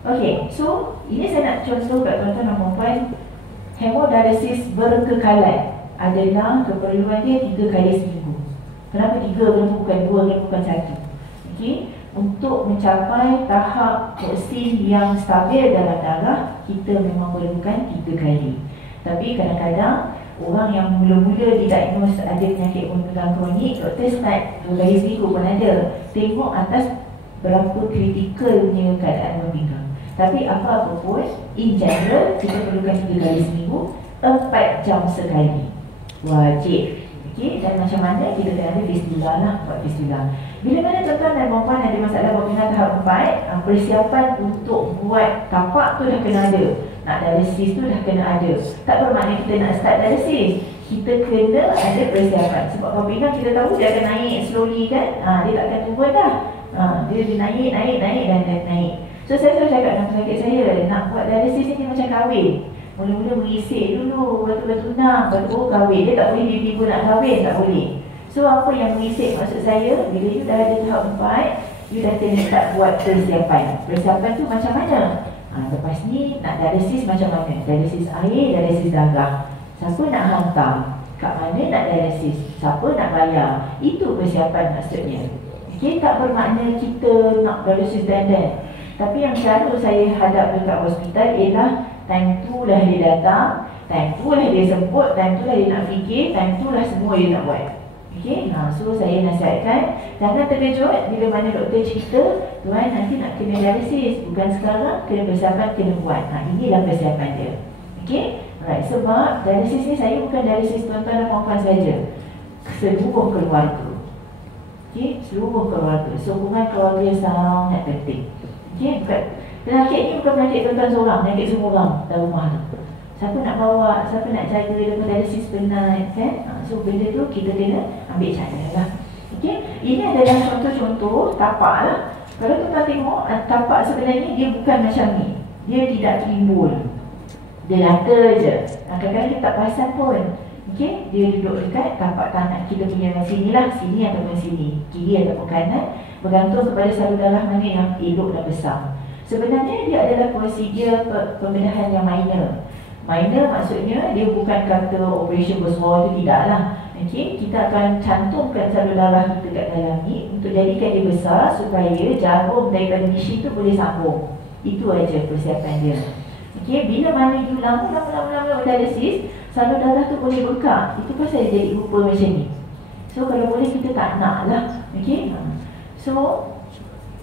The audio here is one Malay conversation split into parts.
Okey, so ini saya nak contoh kat tuan-tuan dan puan, hemodialisis berkekalan adalah keperluan dia 3 kali seminggu. Kenapa 3? Kenapa bukan 2? Kenapa bukan 1? Okey, untuk mencapai tahap oksin yang stabil dalam darah, kita memang perlukan 3 kali. Tapi kadang-kadang orang yang mula-mula didiagnose ada penyakit pembedahan kronik, doktor start 2 kali seminggu pun ada. Tengok atas berapa kritikalnya keadaan pinggang. Tapi apa-apa pun, in general, kita perlukan 3 kali seminggu, 4 jam sekali. Wajib. Okey, dan macam mana kita kena ada fistula lah, buat fistula. Bila mana tuan-tuan dan puan-puan ada masalah pinggang tahap 4, persiapan untuk buat tapak tu dah kena ada. Nak dialisis tu dah kena ada. Tak bermakna kita nak start dialisis. Kita kena ada persiapan. Sebab pinggang kita tahu dia akan naik slowly kan. Dia tak akan turun dah. Dia naik dan naik. So saya selalu cakap dengan pesakit saya, nak buat dialisis ni macam kahwin. Mula-mula mengisik dulu, batu-batu tunang, baru kahwin. Dia tak boleh tiba-tiba nak kahwin, tak boleh. So apa yang mengisik maksud saya, bila you dah ada tahap 4, you dah kena start buat persiapan. Persiapan tu macam mana? Lepas ni nak dialisis macam mana? Dialisis air, dialisis darah. Siapa nak hantar? Kat mana nak dialisis? Siapa nak bayar? Itu persiapan maksudnya. Okay, tak bermakna kita nak dialisis dan. Tapi yang selalu saya hadap dekat hospital ialah time tu lah dia datang, time tu lah dia sebut, time tu lah dia nak fikir, time tu lah semua dia nak buat. Okay, so saya nasihatkan, jangan terkejut bila mana doktor cerita, tuan nanti nak kena dialisis, bukan sekarang, kena persiapan, kena buat. Inilah persiapan dia. Okay, alright, sebab dialisis ni saya bukan dialisis tuan-tuan dan puan-puan saja, seluruh keluarga. Okay, seluruh keluarga, sokongan keluarga sangat penting. Okay, bukan, penyakit ni bukan penyakit tuan-tuan seorang, penyakit semua orang dalam rumah tu. Siapa nak bawa, siapa nak jaga daripada dialisis penat kan? So benda tu kita kena ambil cara lah. Okay, ini adalah contoh-contoh tapak lah. Kalau tuan-tuan tengok, tapak sebenarnya dia bukan macam ni. Dia tidak timbul, dia rata je. Kadang-kadang kita tak perasan pun. Okay, dia duduk dekat tapak tangan kita punya sini lah, sini ataupun sini, kiri ataupun kanan, bergantung kepada salur darah mana yang elok dan besar. Sebenarnya dia adalah prosedur pembedahan yang minor. Minor maksudnya dia bukan kata operation besar tu, tidaklah. Okay, kita akan cantumkan salur darah kita kat dalam ni untuk jadikan dia besar supaya jarum daripada mesin tu boleh sambung. Itu aja persiapan dia. Okay, bila mana you lama dialisis, salur darah tu boleh bekak. Itu pasal dia jadi rupa macam ni. So kalau boleh kita tak nak lah. Okay, so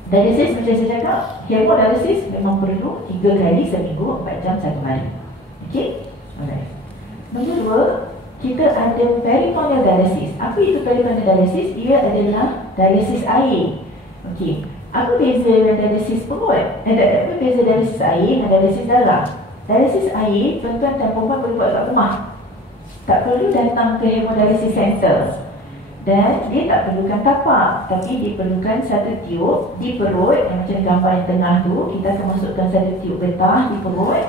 dialisis macam saya cakap, hemodialisis memang perlu 3 kali seminggu, 4 jam 1 hari. Okay, alright. Nombor 2, kita ada peritoneal dialisis. Apa itu peritoneal dialisis? Ia adalah dialisis air. Okay, apa beza dengan dialisis perut? Apa beza dialisis air dengan dialisis darah? Dialisis air, tuan-tuan dan puan-puan perlu buat kat rumah. Tak perlu datang ke hemodialisis center. Dan dia tak perlukan tapak, tapi diperlukan satu tiup di perut, yang macam gambar yang tengah tu. Kita akan masukkan satu tiup getah di perut,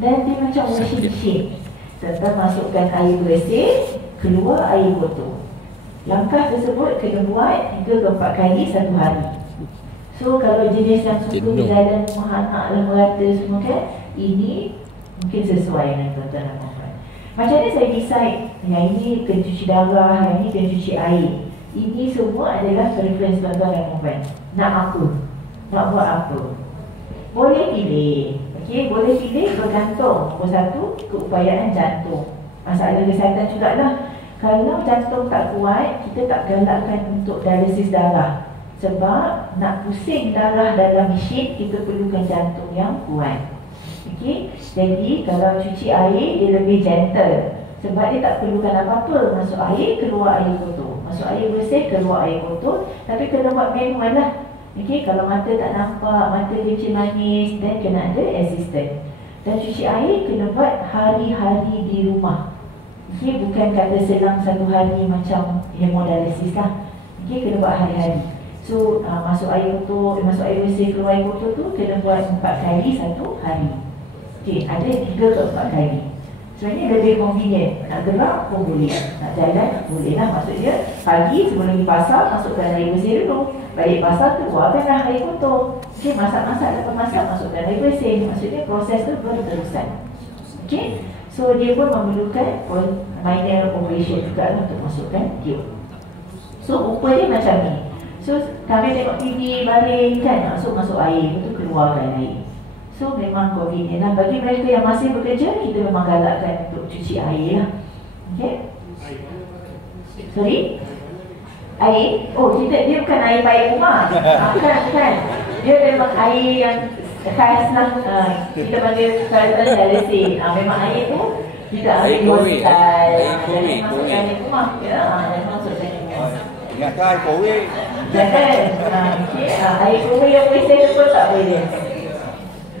dan dia macam mesin-mesin. Tuan-tuan masukkan air bersih, keluar air kotor. Langkah tersebut kena buat 3 ke 4 kali 1 hari. So kalau jenis yang suka berjalan anak lah merata semua kan, ini mungkin sesuai dengan tuan-tuan dan puan-puan. Macam mana saya decide yang ini kena cuci darah, yang ini kena cuci air? Ini semua adalah preference tuan-tuan dan puan-puan. Nak apa? Nak buat apa? Boleh pilih. Okay, boleh pilih bergantung. Nombor 1, keupayaan jantung. Masalah kesihatan jugalah. Kalau jantung tak kuat, kita tak galakkan untuk dialisis darah. Sebab nak pusing darah dalam mesin, kita perlukan jantung yang kuat. Okay, jadi kalau cuci air, dia lebih gentle. Sebab dia tak perlukan apa-apa. Masuk air, keluar air kotor. Masuk air bersih, keluar air kotor. Tapi kena buat manual lah. Okay, kalau mata tak nampak, mata kecil manis, dan kena ada assistant. Dan cuci air kena buat hari-hari di rumah. Okay, bukan kata selang 1 hari macam hemodialisis lah. Okay, kena buat hari-hari. So, masuk air kotor, masuk air bersih, keluar air kotor tu kena buat 4 kali 1 hari. Okay, ada 3 ke 4 kali. Sebenarnya lebih convenient. Nak gerak pun boleh, nak jalan boleh lah. Maksudnya pagi sebelum pergi pasar, masukkan air bersih dulu. Balik pasar tu buatkanlah air kotor. Okay, masak-masak, lepas masak masukkan air bersih. Maksudnya proses tu berterusan. Okay, so dia pun memerlukan minor operation juga lah untuk masukkan tube. So rupa dia macam ni. So kami tengok TV baring kan, masuk air, lepas tu keluarkan air. So memang convenient lah. Bagi mereka yang masih bekerja, kita memang galakkan untuk cuci air lah. Okay. Sorry? Air? Oh, dia bukan air paip rumah. Bukan. Dia memang air yang khas lah. Kita panggil kalau dialisis. Memang air tu kita ambil di hospital. Jadi masukkan di rumah. Jadi masukkan di rumah. Ingatkan air korek. Jangan. Air korek yang boleh saya pun tak boleh.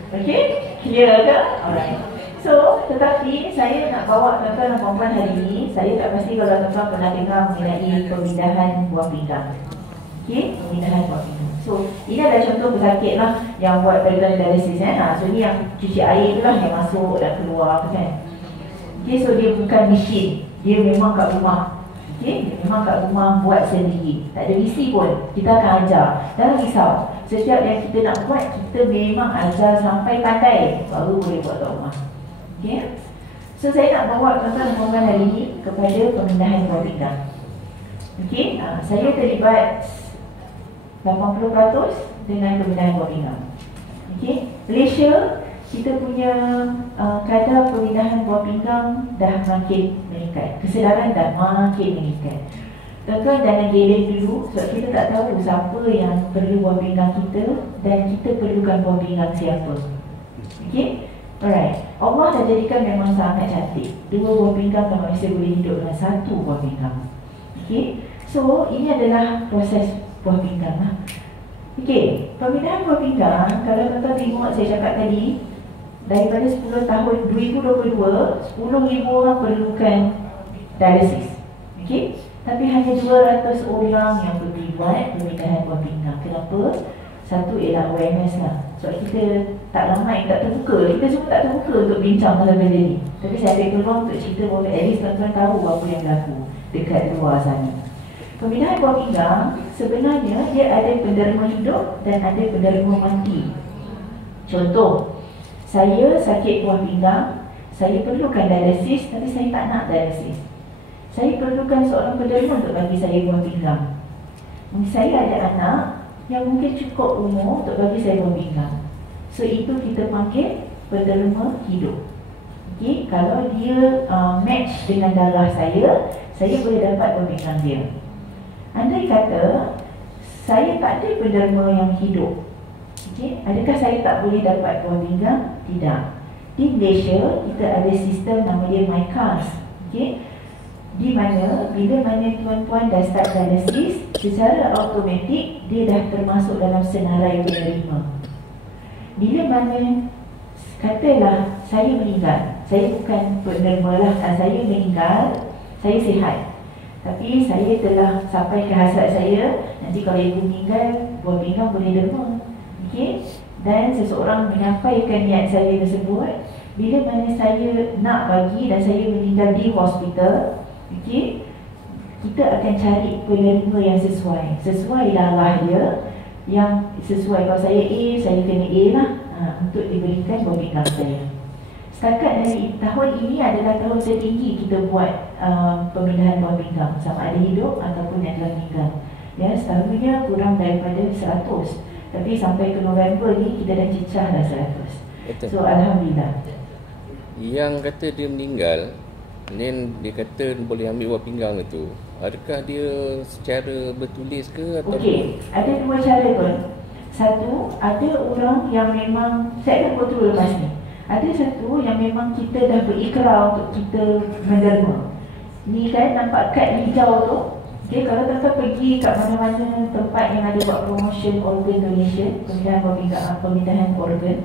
Okay? Clear ke? Alright. So, tetapi saya nak bawa tuan-tuan dan puan-puan hari ini. Saya tak pasti kalau tuan-tuan pernah dengar mengenai pemindahan buah pinggang. Okay? Pemindahan buah pinggang. So, ini adalah contoh pesakit lah yang buat perluan dialisis So, ni yang cuci air tu lah yang masuk dan keluar kan. Okay, so dia bukan mesin. Dia memang kat rumah. Okay, memang kat rumah buat sendiri. Tak ada visi pun. Kita akan ajar. Jangan risau. Setiap yang kita nak buat, kita memang ajar sampai pandai. Baru boleh buat kat rumah. Okay. So saya nak bawa tuan-tuan dan puan-puan hari ini kepada pemindahan buah pinggang. Okay, saya terlibat 80% dengan pemindahan buah pinggang. Okay, Malaysia kita punya kadar pemindahan buah pinggang dah makin meningkat. Kesedaran dah makin meningkat. Tuan-tuan jangan geleng dulu sebab kita tak tahu siapa yang perlu buah pinggang kita dan kita perlukan buah pinggang siapa. Okay? Alright. Allah dah jadikan memang sangat cantik. 2 buah pinggang dan manusia boleh hidup dengan 1 buah pinggang. Okay? So, ini adalah proses buah pinggang lah. Okay, pemindahan buah pinggang, kalau tuan-tuan tengok saya cakap tadi, daripada 10 tahun 2022, 10,000 orang perlukan dialisis. Okay? Tapi hanya 200 orang yang pergi buat pemindahan buah pinggang. Kenapa? Satu ialah awareness lah. Sebab kita tak ramai, tak terbuka. Kita semua tak terbuka untuk bincang pasal benda ni. Tapi saya ambil peluang untuk cerita bahawa at least tuan-tuan tahu apa yang berlaku dekat luar sana. Pemindahan buah pinggang sebenarnya dia ada penderma hidup dan ada penderma mati. Contoh, saya sakit buah pinggang, saya perlukan dialisis tapi saya tak nak dialisis. Saya perlukan seorang penderma untuk bagi saya buah pinggang. Saya ada anak yang mungkin cukup umur untuk bagi saya buah pinggang. So itu kita panggil penderma hidup. Okay, kalau dia match dengan darah saya boleh dapat buah pinggang dia. Andai kata saya tak ada penderma yang hidup, okay, adakah saya tak boleh dapat buah pinggang? Tidak. Di Malaysia kita ada sistem nama dia MyCars. Okay, di mana bila mana tuan-puan dah start dialisis, secara automatik dia dah termasuk dalam senarai penerima. Bila mana katalah saya meninggal, saya bukan penerima lah, saya meninggal, saya sihat, tapi saya telah sampai ke hasrat saya, nanti kalau ibu meninggal, buah pinggang boleh derma. Okay? Dan seseorang menyampaikan niat saya tersebut, bila mana saya nak bagi dan saya meninggal di hospital, okay, kita akan cari penerima yang sesuai darah dia, yang sesuai. Kalau saya A, saya kena A lah, untuk diberikan buah pinggang saya. Setakat dari tahun ini adalah tahun tertinggi kita buat pemindahan buah pinggang, sama ada hidup ataupun yang telah meninggal. Ya, selalunya kurang daripada 100. Tapi sampai ke November ni kita dah cecah dah 100. So Alhamdulillah. Yang kata dia meninggal, ni dia kata boleh ambil buah pinggang itu, adakah dia secara bertulis ke atau? Okey, ada 2 cara pun. Satu, ada orang yang memang, saya akan go through lepas ni. Ada satu yang memang kita dah berikrar untuk kita menderma. Ni kan nampak kad hijau tu. Okay, kalau tuan-tuan pergi kat mana-mana tempat yang ada buat promotion organ donation, pemindahan organ,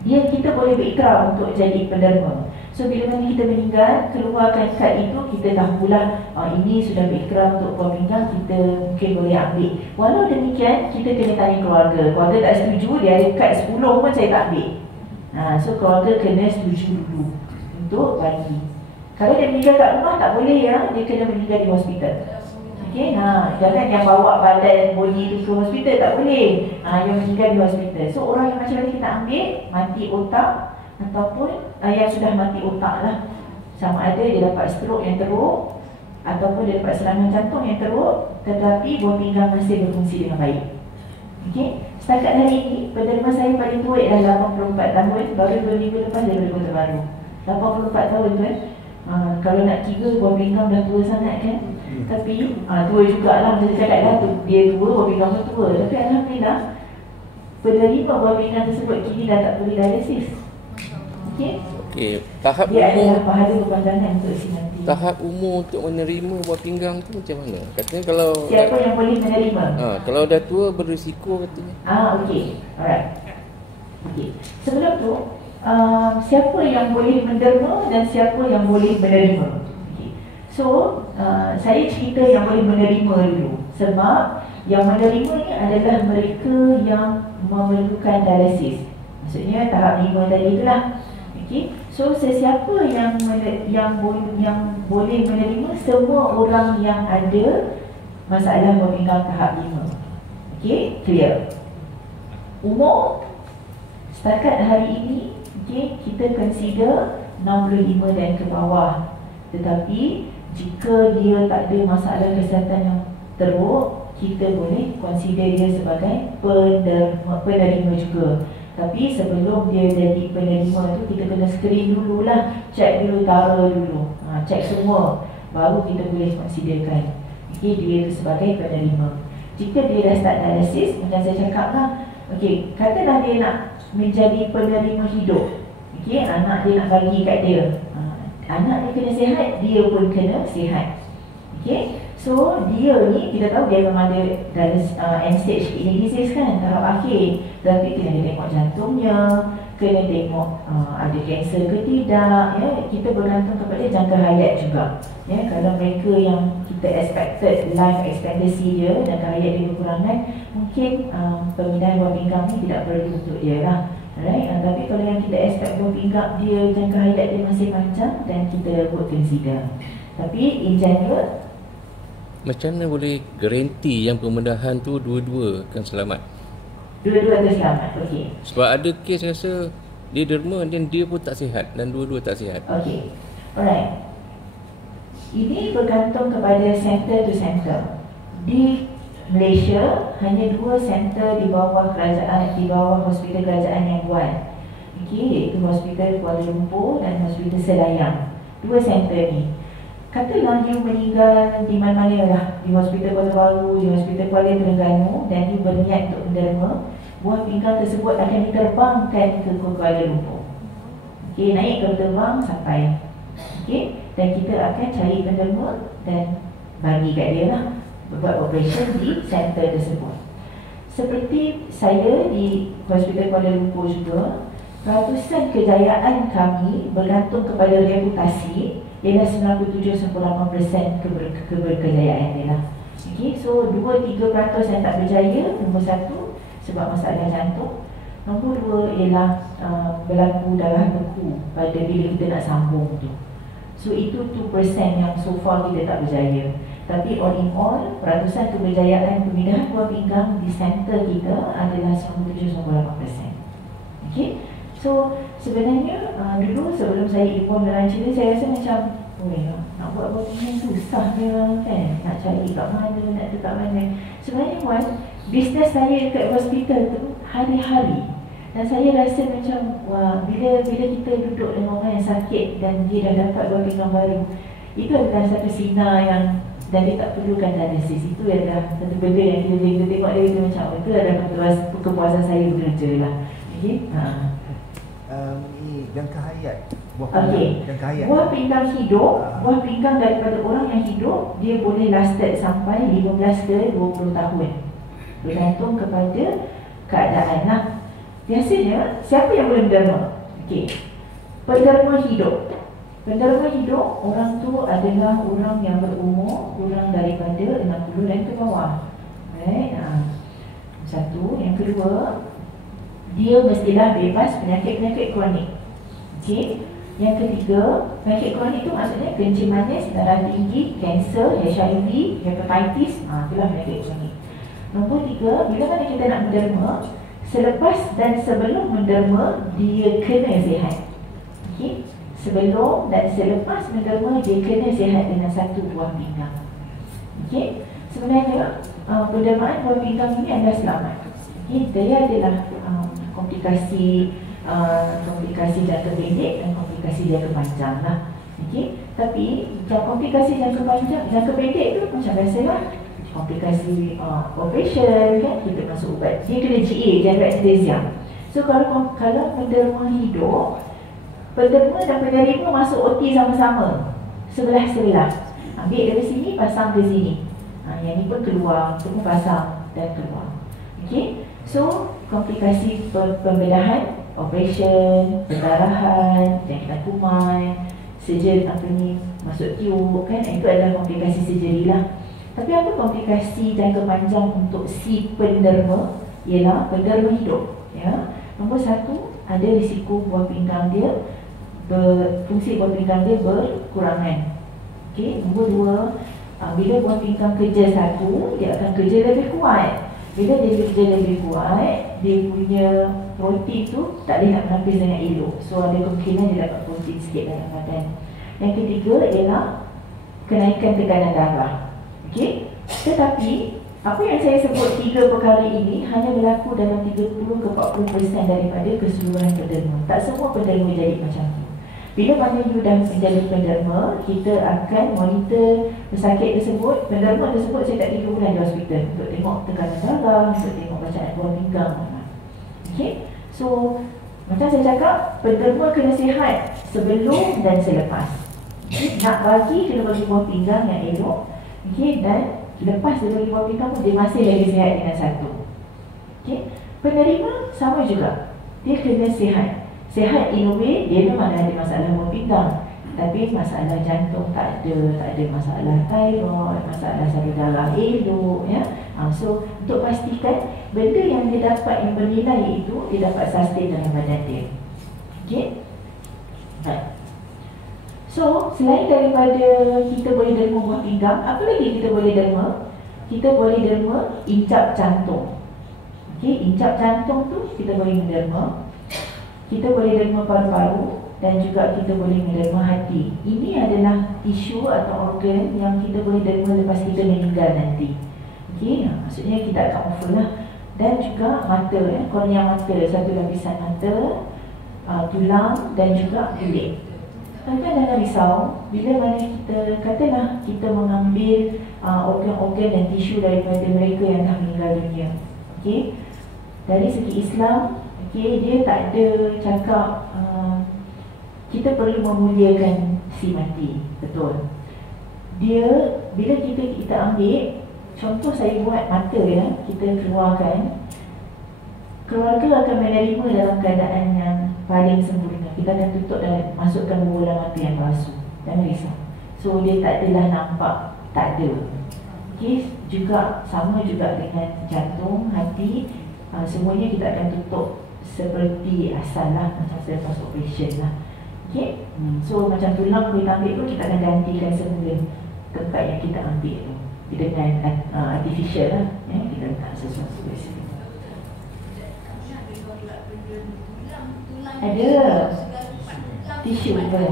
dia kita boleh berikrar untuk jadi penderma. So bila mana kita meninggal, keluarkan kad itu, kita dah bulan ini sudah berikrar untuk buah pinggang, kita mungkin boleh ambil. Walau demikian, kita kena tanya keluarga. Keluarga tak setuju, dia ada kad 10 pun saya tak ambil. So keluarga kena setuju dulu untuk bagi. Kalau dia meninggal kat rumah tak boleh ya, dia kena meninggal di hospital. Okey, jangan yang bawa badan body tu ke hospital, tak boleh. Yang meninggal di hospital. So orang yang macam ni kita ambil mati otak ataupun yang sudah mati otak lah. Sama ada dia dapat stroke yang teruk ataupun dia dapat serangan jantung yang teruk, tetapi buah pinggang masih berfungsi dengan baik. Okey, setakat hari ini penerima saya paling tua adalah 84 tahun, baru 2 minggu lepas dia berkota baru. 84 tahun kan. Kalau nak kira buah pinggang dah tua sangat kan. Tapi tua jugalah, macam saya cakap lah, dia tua, buah pinggang pun tua. Tapi alhamdulillah penerima buah pinggang tersebut kini dah tak perlu dialisis. Okey. Okey, tahap dia umur, adalah pahala berpanjangan untuk si nanti. tahap umur untuk menerima buah pinggang tu macam mana? Katanya kalau siapa yang boleh menerima? Kalau dah tua berisiko katanya. Okey. Alright. Okey. Sebelum tu, siapa yang boleh menderma dan siapa yang boleh menerima? Okay. So, saya cerita yang boleh menerima dulu. Sebab yang menerima ni adalah mereka yang memerlukan dialisis. Maksudnya tahap 5 tadi itulah. Okay. So, sesiapa yang boleh menerima, semua orang yang ada masalah buah pinggang tahap 5. Okey, clear. Umur setakat hari ini, okay, kita consider 65 dan ke bawah. Tetapi jika dia tak ada masalah kesihatan yang teruk, kita boleh consider dia sebagai penerima juga. Tapi sebelum dia jadi penerima tu, kita kena screen dululah, check dulu darah dulu, check semua, baru kita boleh considerkan okay, dia tu sebagai penerima. Jika dia dah start dialisis, macam saya cakap lah, okay, katalah dia nak menjadi penerima hidup. Okay, anak dia nak bagi kat dia, anak dia kena sihat, dia pun kena sihat. Okay, so dia ni kita tahu dia memang ada end-stage kidney disease kan, tahap akhir. Tapi kena tengok jantungnya, kena tengok ada kanser ke tidak. Ya, kita bergantung kepada jangka hayat juga. Ya, kalau mereka yang kita expected life expectancy dia, jangka hayat dia berkurangan, mungkin pemindahan buah pinggang ni tidak perlu untuk dia lah. Alright, tapi kalau yang kita expect buah pinggang dia jangka hayat dia masih panjang, dan kita buat consider. Tapi in general, macam mana boleh garanti yang pemindahan tu dua-dua akan selamat? Dua-dua akan selamat, okey. Sebab ada kes rasa dia derma dan dia pun tak sihat, dan dua-dua tak sihat. Okey, alright. Ini bergantung kepada center to center. Di Malaysia hanya 2 center di bawah kerajaan, di bawah hospital kerajaan yang buat. Okey, iaitu Hospital Kuala Lumpur dan Hospital Selayang. 2 center ni. Katalah you meninggal di mana-mana lah, di Hospital Kuala Baru, di Hospital Kuala Terengganu, dan you berniat untuk menderma, buah pinggang tersebut akan diterbangkan ke Kuala Lumpur. Okey, naik ke terbang sampai. Okey, dan kita akan cari penderma dan bagi kat dia lah, buat operation di center tersebut. Seperti saya di Hospital Kuala Lumpur juga, ratusan kejayaan kami bergantung kepada reputasi, ialah 97-98% keberkejayaan dia lah. Okay, so 2-3% yang tak berjaya, nombor 1 sebab masalah jantung, nombor 2 ialah berlaku darah beku pada bila kita nak sambung tu. So itu 2% yang so far kita tak berjaya. Tapi all in all, ratusan keberjayaan pemindahan buah pinggang di center kita adalah 97-98%. Okay, so sebenarnya dulu sebelum saya inform dalam cerita, saya rasa macam nak buat buah pinggang susah dia kan, nak cari kat mana, nak tu kat mana. Sebenarnya bisnes saya dekat hospital tu hari-hari, dan saya rasa macam wah, bila kita duduk dengan orang yang sakit dan dia dah dapat buah pinggang baru, itu adalah satu sinar yang, dan dia tak perlukan dialisis. Itu adalah satu benda yang kita tengok dia, itu macam itu adalah kepuasan saya bekerja lah. Okay, jangka hayat jangka hayat buah pinggang hidup, buah pinggang daripada orang yang hidup, dia boleh lasted sampai 15 ke 20 tahun, bergantung kepada keadaan lah. Biasanya siapa yang boleh menderma? Okey, penderma hidup. Penderma hidup, orang tu adalah orang yang berumur kurang daripada 60 dan ke bawah. Right? Satu. Yang kedua, dia mestilah bebas penyakit-penyakit kronik. Okey, Yang ketiga, penyakit kronik itu maksudnya kencing manis, darah tinggi, kanser, HIV, hepatitis, itulah penyakit kronik. Nombor 3, bila mana kita nak menderma, selepas dan sebelum menderma, dia kena sihat. Okey, sebelum dan selepas menderma, dia kena sihat dengan satu buah pinggang. Okey, sebenarnya pendermaan buah pinggang ini adalah selamat. Okey, dia adalah komplikasi jangka pendek dan komplikasi jangka panjang lah. Okey, tapi komplikasi jangka pendek tu macam biasalah, komplikasi operation kan, kita masuk ubat, dia kena GA, general anesthesia. So kalau penderma hidup, penderma dan penerima masuk OT sama-sama, sebelah-sebelah. Ambil dari sini, pasang ke sini. Yang ni pun keluar, tu pun pasang dan keluar. Okey, so komplikasi pembedahan, operation, pendarahan, jangkitan kuman, surgery masuk tiup kan, itu adalah komplikasi surgery lah. Tapi apa komplikasi jangka panjang untuk si penderma? Ialah penderma hidup, ya. Nombor 1, ada risiko buah pinggang dia, fungsi buah pinggang dia berkurangan. Okey, nombor 2, bila buah pinggang kerja satu, dia akan kerja lebih kuat. Bila dia kerja lebih kuat, dia punya protein tu tak boleh nak menapis dengan elok. So ada kemungkinan dia dapat protein sikit dalam badan. Yang ketiga ialah kenaikan tekanan darah. Okey, tetapi apa yang saya sebut 3 perkara ini hanya berlaku dalam 30 ke 40% daripada keseluruhan penderma. Tak semua penderma jadi macam tu. Bila mana you dah menjadi penderma, kita akan monitor pesakit tersebut. Penderma tersebut saya tak 3 bulan di hospital untuk tengok tekanan darah, untuk tengok bacaan buah pinggang. Okey, so macam saya cakap, penderma kena sihat sebelum dan selepas. Nak bagi, kena bagi buah pinggang yang elok. Okey, dan lepas dia bagi buah pinggang pun dia masih lagi sihat dengan satu. Okey, penerima sama juga, dia kena sihat. Sihat in a way, dia memang ada masalah buah pinggang, tapi masalah jantung tak ada masalah thyroid, masalah salur darah elok, ya. So untuk pastikan benda yang dia dapat yang bernilai itu, dia dapat sustain dalam badan dia. Okey, baik. So selain daripada kita boleh derma buah pinggang, apa lagi kita boleh derma? Kita boleh derma incap jantung. Okey, incap jantung tu kita boleh menderma. Kita boleh derma paru-paru dan juga kita boleh menderma hati. Ini adalah tisu atau organ yang kita boleh derma lepas kita meninggal nanti. Okey, maksudnya kita akan offer lah. Dan juga mata, ya, kornea mata, satu lapisan mata, tulang dan juga kulit. Tuan-tuan jangan risau, bila mana kita, katalah kita mengambil organ-organ dan tisu daripada mereka yang dah meninggal dunia. Okey, dari segi Islam, okey, dia tak ada cakap kita perlu memuliakan si mati, betul. Dia, bila kita ambil, contoh saya buat mata, ya, kita keluarkan, keluarga akan menerima dalam keadaan yang paling sempurna. Kita akan tutup dan masukkan bola mata yang palsu. Jangan risau. So dia tak adalah nampak, tak ada. Okey, juga sama juga dengan jantung, hati, semuanya kita akan tutup seperti asal lah, macam selepas operation lah. Okey, so macam tulang kita ambil tu, kita akan gantikan semula tempat yang kita ambil tu dengan artificial lah, ya, kita letak sesuatu di sini. Ada tisu ke?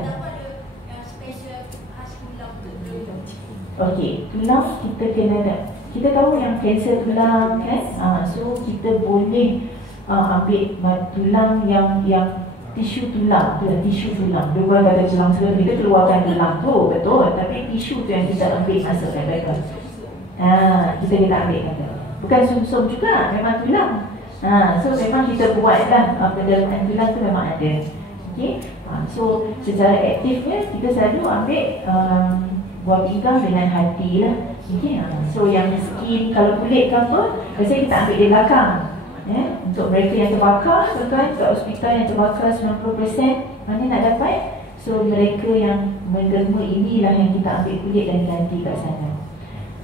Okey, tulang kita kena, kita tahu yang kanser tulang kan, so kita boleh ambil tulang yang tisu tulang, tu lah tisu tulang. Dua kata tulang segala kita keluarkan tulang tu, betul. Tapi tisu tu yang kita ambil masukkan mereka. Kita kena ambil kata. Bukan sumsum juga, memang tulang. So memang kita buat lah pendermaan tulang tu memang ada. Okay? So secara aktifnya kita selalu ambil buah pinggang dengan hati lah. Okay? So yang skin, kalau kulit ke apa, biasanya kita ambil di belakang. Untuk mereka yang terbakar, kan, kat hospital yang terbakar 90%, mana nak dapat? So mereka yang menderma inilah yang kita ambil kulit dan ganti kat sana.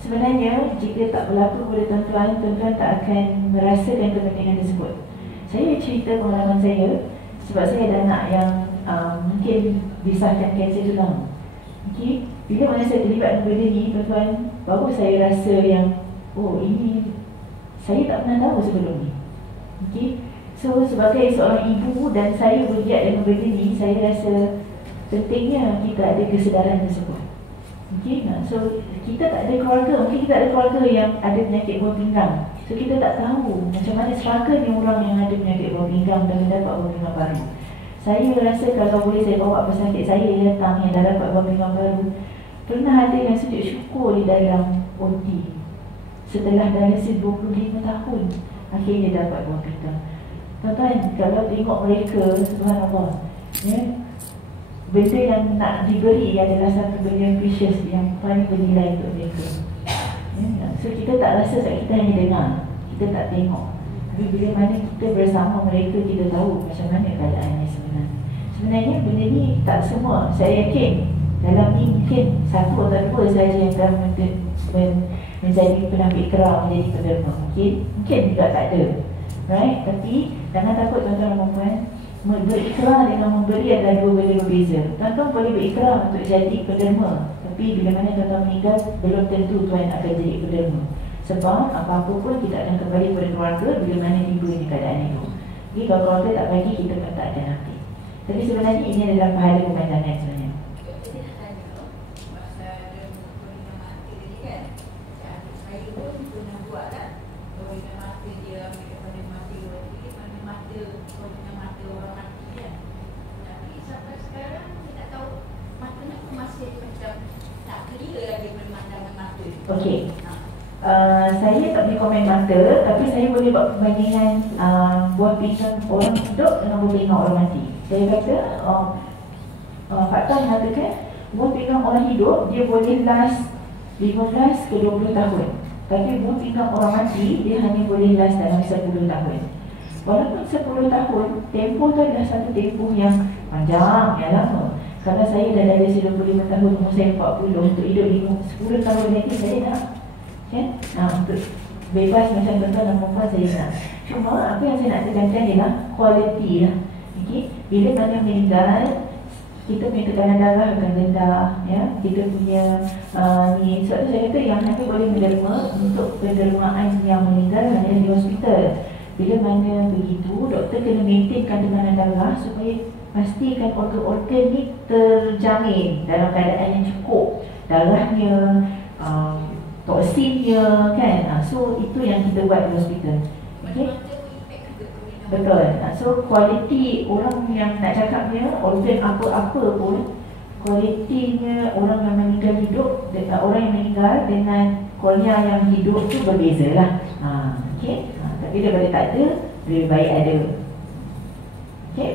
Sebenarnya jika tak berlaku kepada tuan-tuan, tuan-tuan tak akan merasakan kepentingan tersebut. Saya cerita pengalaman saya, sebab saya ada anak yang mungkin disahkan kanser tulang. Okey, bila mana saya terlibat dengan benda ni, tuan-tuan, baru saya rasa yang oh, ini saya tak pernah tahu sebelum ni. Okey, so sebagai seorang ibu dan saya berjaya dengan benda ni, saya rasa pentingnya kita ada kesedaran tersebut. Okey, so kita tak ada keluarga, mungkin kita ada keluarga yang ada penyakit buah pinggang. So kita tak tahu macam mana struggle ni orang yang ada penyakit buah pinggang dan mendapat buah pinggang baru. Saya rasa kalau boleh saya bawa pesakit saya yang datang yang dah dapat buah pinggang baru. Pernah ada yang sujud syukur di dalam OT setelah dialisis 25 tahun, akhirnya dapat buah pinggang. Tuan-tuan, kalau tengok mereka, subhanallah, ya, benda yang nak diberi adalah satu benda yang precious, yang paling bernilai untuk mereka. Ya, so kita tak rasa sebab kita hanya dengar, kita tak tengok. Tapi bila mana kita bersama mereka, kita tahu macam mana keadaannya sebenarnya. Sebenarnya benda ni tak semua. Saya yakin dalam ni mungkin satu atau dua saja yang telah menjadi penambil kerah, menjadi penderma. Mungkin juga tak ada. Right? Tapi jangan takut tuan-tuan dan puan. Berikrar dengan memberi adalah dua benda berbeza. Tuan-tuan boleh berikrar untuk jadi penderma, tapi bila mana tuan-tuan meninggal, belum tentu tuan akan jadi penderma. Sebab apa-apa pun kita akan kembali kepada keluarga bila mana tiba di keadaan itu. Jadi kalau keluarga tak bagi, kita pun tak ada nanti. Tapi sebenarnya ini adalah pahala pemandangan sebenarnya. Okey, saya tak boleh komen mata, tapi saya boleh buat perbandingan buah pinggang orang hidup dengan buah pinggang orang mati. Saya kata fakta mengatakan buah pinggang orang hidup dia boleh last 15 ke 20 tahun, tapi buah pinggang orang mati dia hanya boleh last dalam 10 tahun. Walaupun 10 tahun, tempoh tu adalah satu tempoh yang panjang, yang lama. Kalau saya dah ada 25 tahun, umur saya 40, untuk hidup 10 tahun lagi saya nak, kan? Untuk bebas macam tuan-tuan dan puan saya nak. Cuma apa yang saya nak tekankan ialah quality lah. Okay? Bila mana meninggal, kita punya tekanan darah akan rendah, ya? Kita punya ni, sebab tu saya kata yang hanya boleh menderma untuk pendermaan yang meninggal hanya di hospital. Bila mana begitu, doktor kena maintainkan tekanan darah supaya pastikan organ-organ ni terjamin dalam keadaan yang cukup, darahnya, toksinnya, kan? So itu yang kita buat di hospital. Okay? Betul. So kualiti orang yang nak cakapnya organ apa-apa pun, kualitinya orang yang meninggal hidup, orang yang meninggal dengan kornea yang hidup tu berbeza lah. Okay? Tapi daripada tak ada, lebih baik ada. Okay?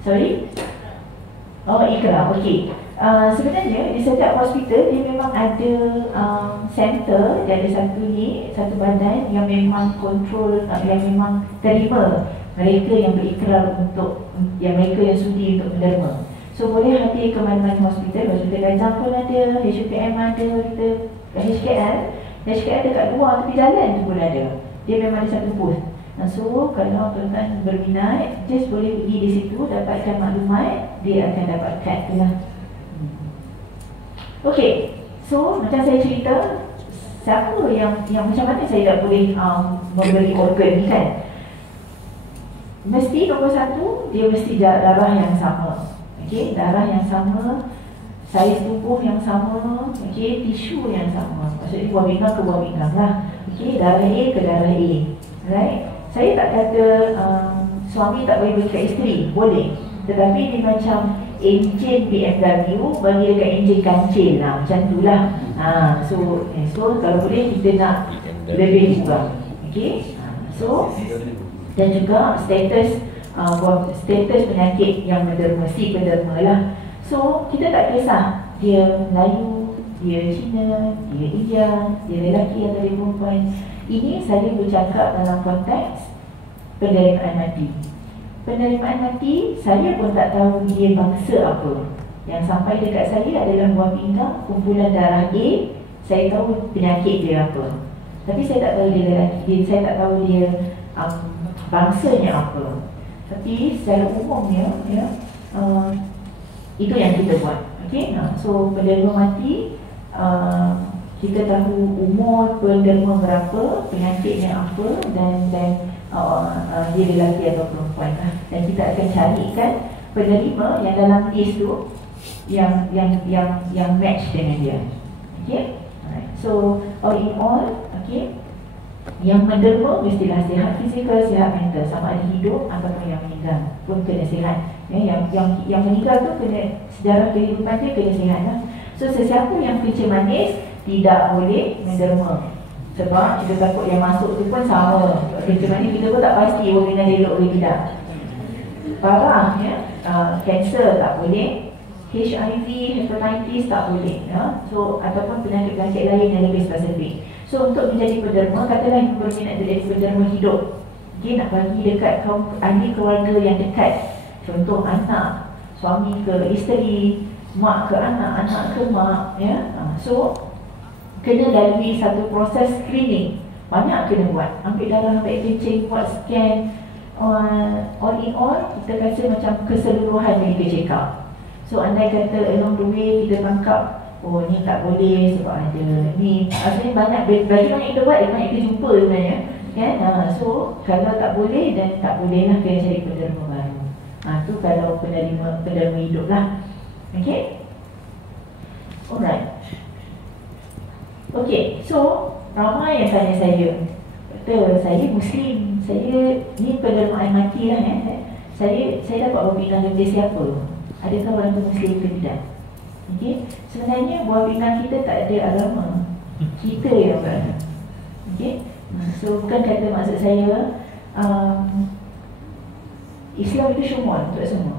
Sorry? Oh, ikrar, okey. Sebenarnya di setiap hospital dia memang ada center, dia ada satu badan yang memang kontrol, yang memang terima mereka yang berikrar untuk, yang mereka yang sudi untuk menderma. So boleh hadir ke mana-mana hospital Gajah pun ada, HUPM ada, kita HKL dekat luar tepi jalan tu pun ada. Dia memang ada satu booth. So kalau tuan-tuan berminat, just boleh pergi di situ, dapatkan maklumat, dia akan dapat kad tu lah. Okey, so macam saya cerita, siapa yang macam mana saya tak boleh memberi organ ni, kan? Mesti nombor satu, dia mesti darah yang sama. Okey, darah yang sama, saiz tubuh yang sama, okey, tisu yang sama. Maksudnya buah pinggang ke buah pinggang lah. Okey, darah A ke darah A. Right? Saya tak kata suami tak boleh bagi kat isteri, boleh. Tetapi dia macam enjin BMW bagi dekat enjin kancil lah, macam tu lah. So kalau boleh kita nak lebih juga. Okay? So dan juga status penyakit yang menderma, si penderma lah. So kita tak kisah dia Melayu, dia Cina, dia India, dia lelaki atau dia perempuan. Ini saya bercakap dalam konteks penerimaan mati. Penerimaan mati, saya pun tak tahu dia bangsa apa. Yang sampai dekat saya adalah buah pinggang, kumpulan darah A. Saya tahu penyakit dia apa. Tapi saya tak tahu dia lelaki, saya tak tahu dia bangsanya apa. Tapi secara umumnya itu yang kita buat. Okey, so penderma mati, kita tahu umur penderma berapa, penyakitnya apa, dan dia lelaki atau perempuan lah. Dan kita akan carikan penerima yang dalam list tu yang match dengan dia. Okey, so all in all, okey, yang menderma mestilah sihat fizikal, sihat mental, sama ada hidup ataupun yang meninggal pun kena sihat. Yang meninggal tu kena, sejarah kehidupan dia kena sihat lah. So sesiapa yang kencing manis tidak boleh menderma, sebab kita takut yang masuk tu pun sama. Kencing manis kita pun tak pasti orang yang elok boleh tidak. Parah ya, kanser tak boleh, HIV, hepatitis tak boleh ya. So ataupun penyakit-penyakit lain yang lebih spesifik. So untuk menjadi penderma, katalah yang berminat menjadi penderma hidup, dia nak bagi dekat kaum ahli keluarga yang dekat. Contoh anak, suami ke isteri, mak ke anak, anak ke mak ya. So kena lalui satu proses screening. Banyak kena buat, ambil darah, ambil kencing, buat scan. All in all, kita rasa macam keseluruhan medical check up. So andai kata along the way kita tangkap, oh ni tak boleh sebab ada ni, asalnya bagi banyak kita buat, banyak kita jumpa sebenarnya kan. So kalau tak boleh, dan tak boleh lah kena cari penderma baru. Tu kalau penderma hidup lah. Okay, alright. Okay, so ramai yang tanya saya, kata saya Muslim, saya ni penderma air mati lah saya dapat berpindah daripada siapa? Adakah orang tu Muslim ke tidak? Okay, sebenarnya buah pinggang kita tak ada agama, kita yang beragama. Okay, so bukan kata maksud saya Islam itu syumul untuk semua.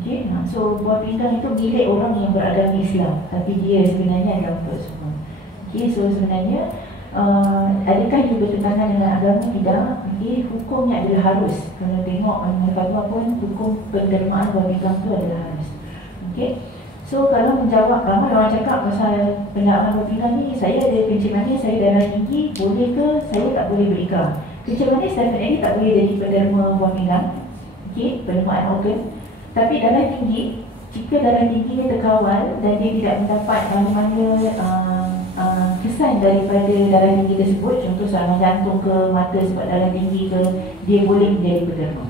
Okay, so buah pinggang itu milik orang yang beragama Islam, tapi dia sebenarnya adalah untuk semua. Okay, so sebenarnya adakah ia bertentangan dengan agama? Tidak. Okay, hukumnya adalah harus. Kalau tengok fatwa pun, hukum pendermaan buah pinggang itu adalah harus. Okay, so kalau menjawab, ramai orang cakap pasal pendermaan buah pinggang ni, saya ada kencing manis, saya darah tinggi, boleh ke saya tak boleh berikan? Kencing manis definitely tak boleh jadi penderma buah pinggang. Okay, pendermaan organ. Tapi darah tinggi, jika darah tinggi dia terkawal dan dia tidak mendapat mana-mana kesan daripada darah tinggi tersebut, contoh serangan jantung ke, mata sebab darah tinggi ke, dia boleh menjadi penderma.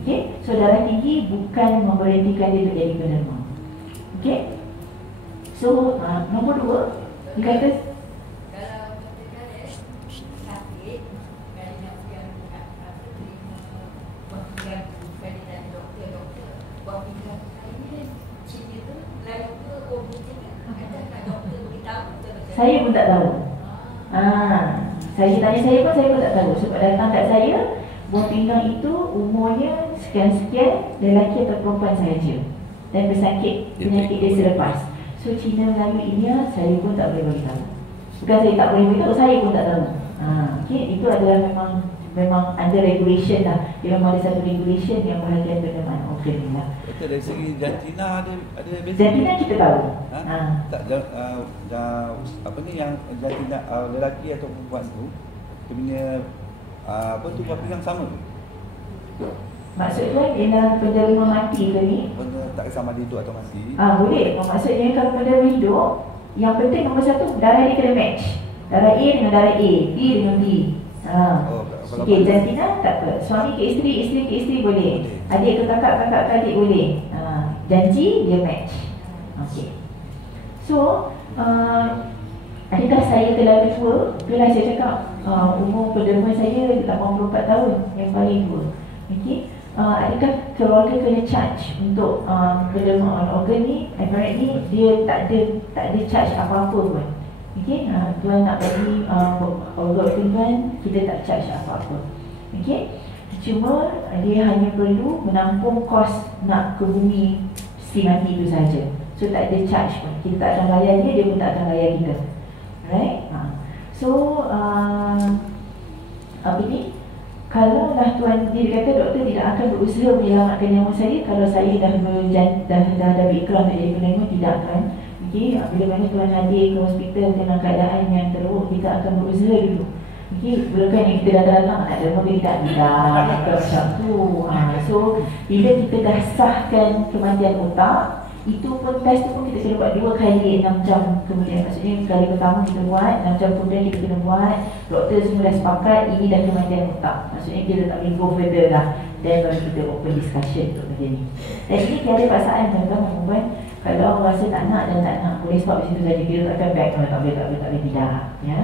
Okay, so darah tinggi bukan memberhentikan dia menjadi penderma. Okay, so nombor 2, dia kata saya pun tak tahu. Saya tanya saya pun tak tahu. Sebab datang kat saya, buah pinggang itu umurnya sekian-sekian, lelaki atau perempuan sahaja, dan bersakit penyakit dia selepas. So Cina melaluinya, saya pun tak boleh beritahu. Bukan saya tak boleh beritahu, saya pun tak tahu. Okay, itu adalah memang ada regulation lah. Dia memang ada satu regulation yang bahagian pendermaan organ ni lah. Betul, dari segi jantina ada beza. Jantina kita tahu. Tak apa ni yang jantina lelaki atau perempuan tu, dia punya buah pinggang sama ke? Maksudnya ialah penderma mati ke ni? Benda tak sama dia hidup atau mati. Boleh. Maksudnya kalau penderma hidup, yang penting nombor 1, darah dia kena match. Darah A dengan darah A, B dengan B. Okay, jantina tak apa. Suami ke isteri, isteri ke isteri boleh. Adik ke kakak, kakak ke adik boleh. Janji dia match. Okay. So adakah saya terlalu tua? Itulah saya cakap, umur penderma saya 84 tahun, yang paling tua. Okay. Adakah keluarga kena charge untuk pendermaan organ ni? Apparently dia tak ada charge apa-apa pun. Okay, tuan nak bagi organ tuan, kita tak charge apa-apa. Okay, cuma dia hanya perlu menampung kos nak ke bumi si mati itu saja. So tak ada charge pun. Kita tak akan bayar dia pun tak akan bayar kita. Right? So apa ni? Kalau lah tuan, dia kata doktor tidak akan berusaha menyelamatkan nyawa saya kalau saya dah berikrar nak jadi penderma, tidak akan. Okay, bila mana tuan hadir ke hospital dengan keadaan yang teruk, kita akan berusaha dulu. Okay, bukan yang kita datang-datang nak derma ke tidak macam tu. So bila kita dah sahkan kematian otak, itu pun test tu pun kita kena buat 2 kali 6 jam kemudian. Maksudnya kali pertama kita buat, 6 jam kemudian kita kena buat. Doktor semua dah sepakat ini dah kematian otak. Maksudnya kita tak boleh go further lah. Dan baru kita open discussion untuk benda ni. Dan ini tiada paksaan tuan-tuan. Kalau rasa tak nak dan tak nak, boleh stop di situ saja. Kita takkan back. Tak boleh, tidak. Ya.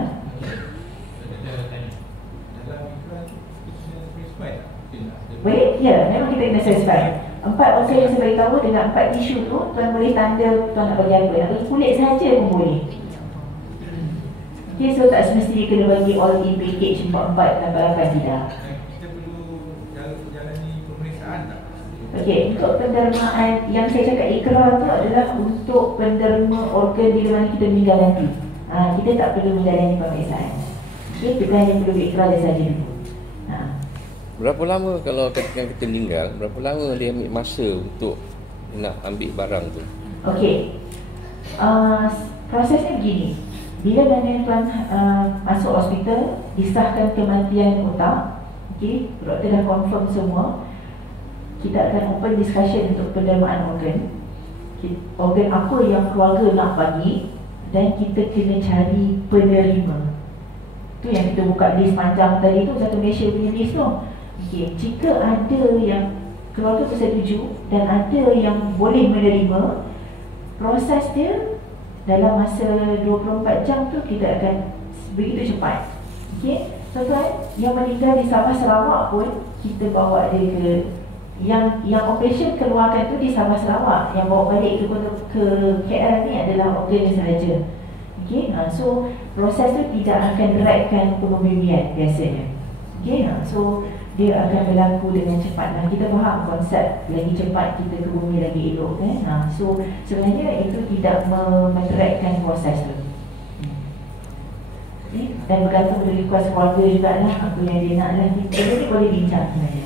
Boleh? Ya, memang kita kena satisfy. 4 organ yang saya beritahu dengan 4 isu tu, tuan boleh tanda tuan nak bagi apa. Nak bagi kulit saja pun boleh. Okay, so tak semestinya kena bagi all in package 4-4 tambah-tambah tidak. Kita perlu jalani pemeriksaan tak? Okey, untuk pendermaan yang saya cakap ikrar tu adalah untuk penderma organ bila mana kita meninggal nanti. Kita tak perlu menjalani pemeriksaan. Okey, kita hanya perlu ikrar dia saja dulu. Berapa lama kalau ketika kita meninggal, berapa lama dia ambil masa untuk nak ambil barang tu? Okey. Prosesnya begini. Bila mana tuan masuk hospital, disahkan kematian otak, okey, doktor dah confirm semua, kita akan open discussion untuk pendermaan organ. Organ apa yang keluarga nak bagi, dan kita kena cari penerima. Tu yang kita buka list panjang tadi tu, satu Malaysia punya list tu. Okay. Jika ada yang keluarga bersetuju dan ada yang boleh menerima, proses dia dalam masa 24 jam tu kita akan begitu cepat. Okay. Tuan-tuan, yang meninggal di Sabah Sarawak pun kita bawa dia ke yang operation keluarkan tu di Sabah Sarawak, yang bawa balik ke KL ni adalah organ sahaja. Okay. So proses tu tidak akan dragkan pembumian biasanya. Okay. So dia akan berlaku dengan cepat. Kita faham konsep lagi cepat kita ke bumi lagi elok kan. So sebenarnya itu tidak menderaikan proses tu. Dan bergantung dari request keluarga jugalah, apa yang dia nak lah. Kita ni boleh bincang sebenarnya.